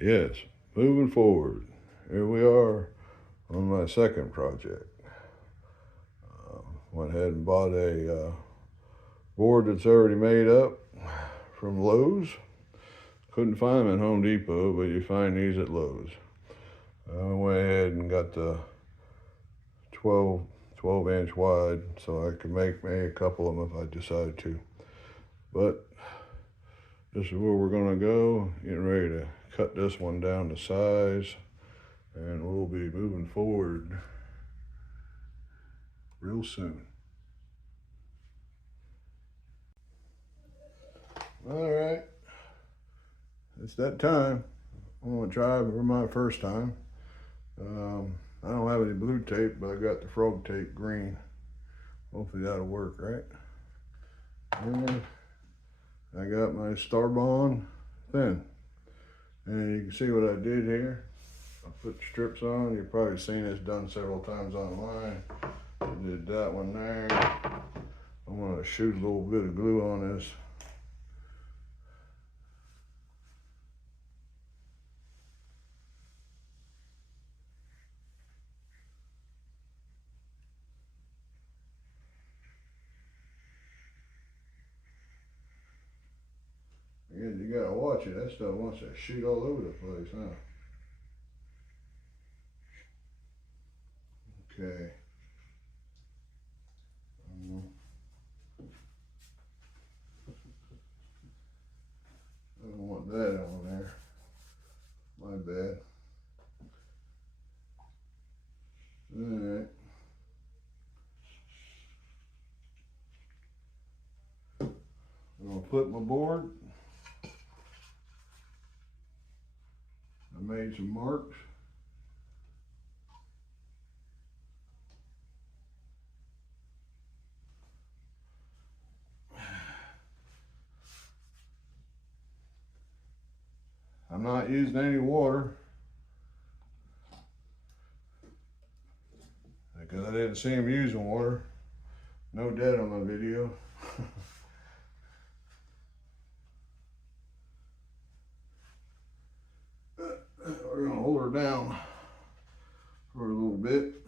Yes, moving forward. Here we are on my second project. Went ahead and bought a board that's already made up from Lowe's. Couldn't find them at Home Depot, but you find these at Lowe's. I went ahead and got the 12 inch wide so I could make maybe a couple of them if I decided to. But this is where we're gonna go. Getting ready to cut this one down to size, and we'll be moving forward real soon. All right, it's that time. I'm gonna try for my first time. I don't have any blue tape, but I got the frog tape green. Hopefully that'll work, right? And I got my Starbond thin. And you can see what I did here. I put the strips on. You've probably seen this done several times online. I did that one there. I'm gonna shoot a little bit of glue on this. Again, you gotta watch it. That stuff wants to shoot all over the place, huh? Okay. I don't want that on there. My bad. Alright. I'm gonna put my board. I made some marks. I'm not using any water because I didn't see him using water. No dead on my video. We're gonna hold her down for a little bit.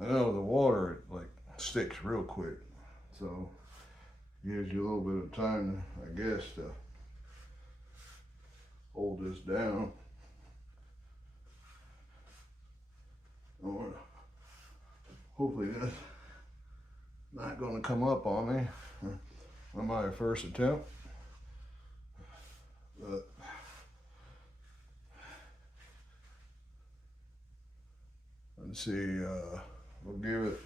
I know the water, it like sticks real quick, so gives you a little bit of time, I guess, to hold this down. Or hopefully that's not going to come up on me on my first attempt. But let's see, we'll give it,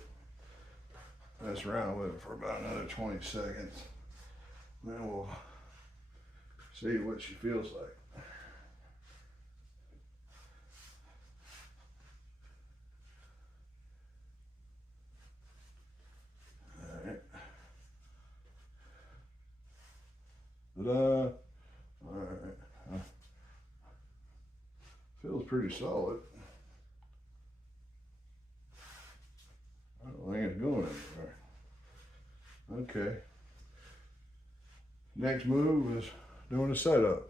mess around with it for about another 20 seconds. Then we'll see what she feels like. Ta-da! Alright. Feels pretty solid. I don't think it's going anywhere. Okay. Next move is doing a setup.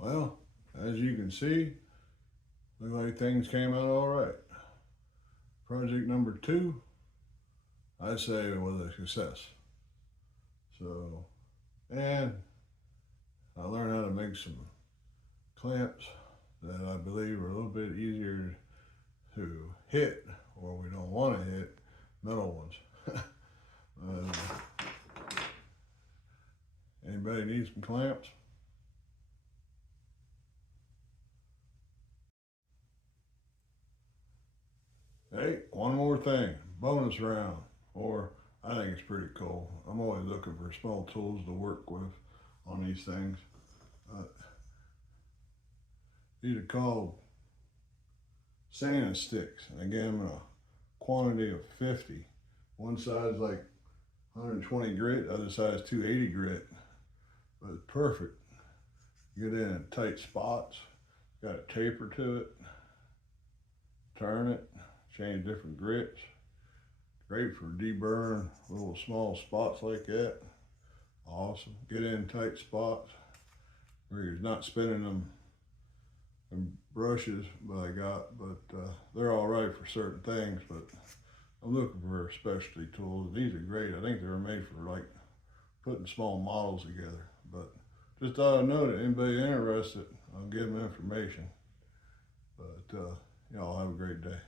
Well, as you can see, look like things came out all right. Project number 2, I say it was a success. So, and I learned how to make some clamps that I believe are a little bit easier to hit, or we don't want to hit, metal ones. Anybody need some clamps? Hey, one more thing, bonus round, or I think it's pretty cool. I'm always looking for small tools to work with on these things. Uh, these are called sand sticks, and again, a quantity of 50. One side's like 120 grit, other side's 280 grit, but it's perfect. Get in tight spots, got a taper to it, turn it, change different grits. Great for deburring little small spots like that. Awesome. Get in tight spots where you're not spinning them brushes, but they're all right for certain things. But I'm looking for specialty tools. These are great. I think they were made for like putting small models together. But just thought I'd know that anybody interested, I'll give them information. But y'all have a great day.